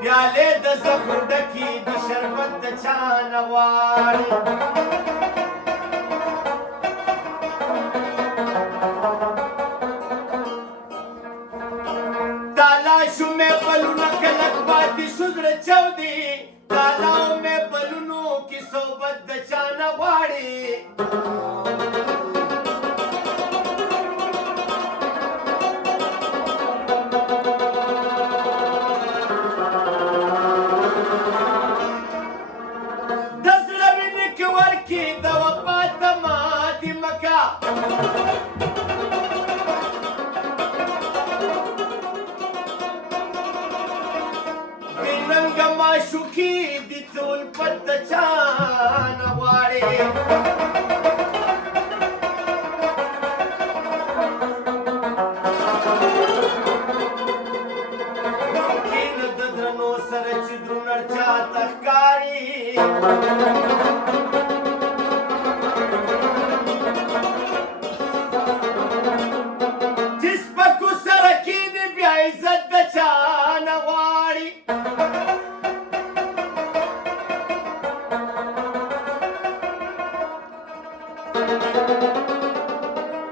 प्याले د زخم ډکي د شربت د چا نه غواړي تالاشو مې پلونه کلک پاتې شو زړه چاودي تالاو مې پلونو کې صحبت د چا نه غواړي د زړه مینې کې ورکې د وفا ته ماتې مکه بېننګه معشوقي دي ټول پت د چا نه غواړي کینه د درنو سره چې درونر چاته ښکاري چې سپکو سره کینې بیا عزت د چا نه غواړي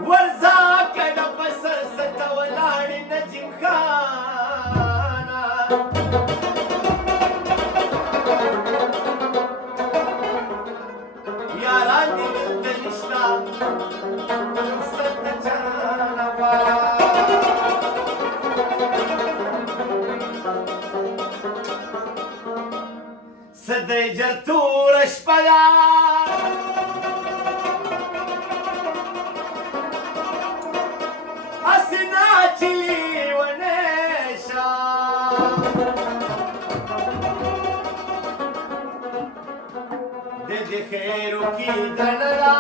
ورځه کډه په سر سته ولاړې نجم خانه یاران دې دلته نشته رخصت د چا نه غواړي څه دی ژر توره شپه ده هسې ناچلي ونې شه د دې خیرو کې درنه ده